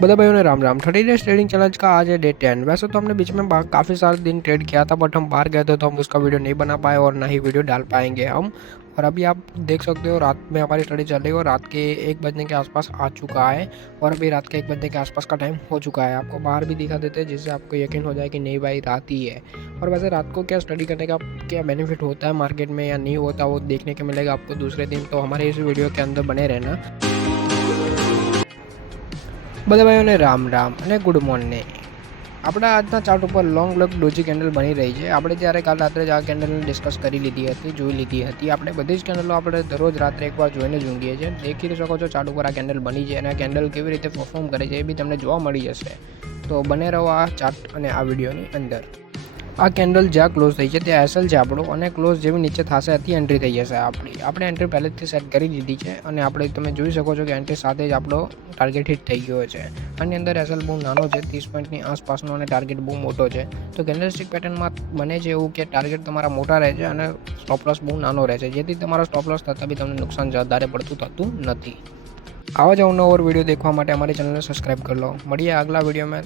बधा भाइयों ने Ram Ram. 30 days trading challenge का आज है डे 10। वैसे तो हमने बीच में काफ़ी सारे दिन ट्रेड किया था, बट हम बाहर गए थे तो हम उसका वीडियो नहीं बना पाए और ना ही वीडियो डाल पाएंगे हम। और अभी आप देख सकते हो रात में हमारी ट्रेडिंग चल रही है और रात के 1 बजने के आसपास आ चुका है और अभी रात के 1 बजने के आसपास का टाइम हो चुका है। आपको बाहर भी दिखा देते हैं जिससे आपको यकीन हो जाए कि नहीं भाई रात ही है। और वैसे रात को क्या स्टडी करने का क्या बेनिफिट होता है मार्केट में या नहीं होता, वो देखने को मिलेगा आपको दूसरे दिन। तो हमारे इस वीडियो के अंदर बने रहना। બધા ભાઈઓને રામ રામ અને ગુડ મોર્નિંગ। આપણા આજના ચાર્ટ ઉપર લોંગ ડોજી કેન્ડલ બની રહી છે। આપણે જ્યારે કાલ રાત્રે જ આ કેન્ડલને ડિસ્કસ કરી લીધી હતી, જોઈ લીધી હતી। આપણે બધી જ કેન્ડલો આપણે દરરોજ રાત્રે એકવાર જોઈને જ ઊંઘીએ છીએ। દેખી શકો છો ચાર્ટ ઉપર આ કેન્ડલ બની છે અને આ કેન્ડલ કેવી રીતે પરફોર્મ કરે છે એ બી તમને જોવા મળી જશે। તો બને રહો આ ચાર્ટ અને આ વિડીયોની અંદર। આ કેન્ડલ જ્યાં ક્લોઝ થઈ છે ત્યાં એસએલ છે આપણો અને ક્લોઝ જેવી નીચે થશે ત્યાંથી એન્ટ્રી થઈ જશે આપણી। આપણે એન્ટ્રી પહેલેથી સેટ કરી દીધી છે અને આપણે તમે જોઈ શકો છો કે એન્ટ્રી સાથે જ આપણો ટાર્ગેટ હિટ થઈ ગયો છે। આની અંદર એસએલ બહુ નાનો છે, 30 પોઈન્ટની આસપાસનો, અને ટાર્ગેટ બહુ મોટો છે। તો કેન્ડલસ્ટિક પેટર્નમાં બને છે એવું કે ટાર્ગેટ તમારા મોટા રહે છે અને સ્ટોપ લોસ બહુ નાનો રહે છે, જેથી તમારો સ્ટોપ લોસ થતાં બી તમને નુકસાન વધારે પડતું થતું નથી। આવા જ અવનવો વિડીયો देखવા માટે અમારી ચેનલને સબસ્ક્રાઈબ કરી લો। મળીએ આગલા વિડીયોમાં।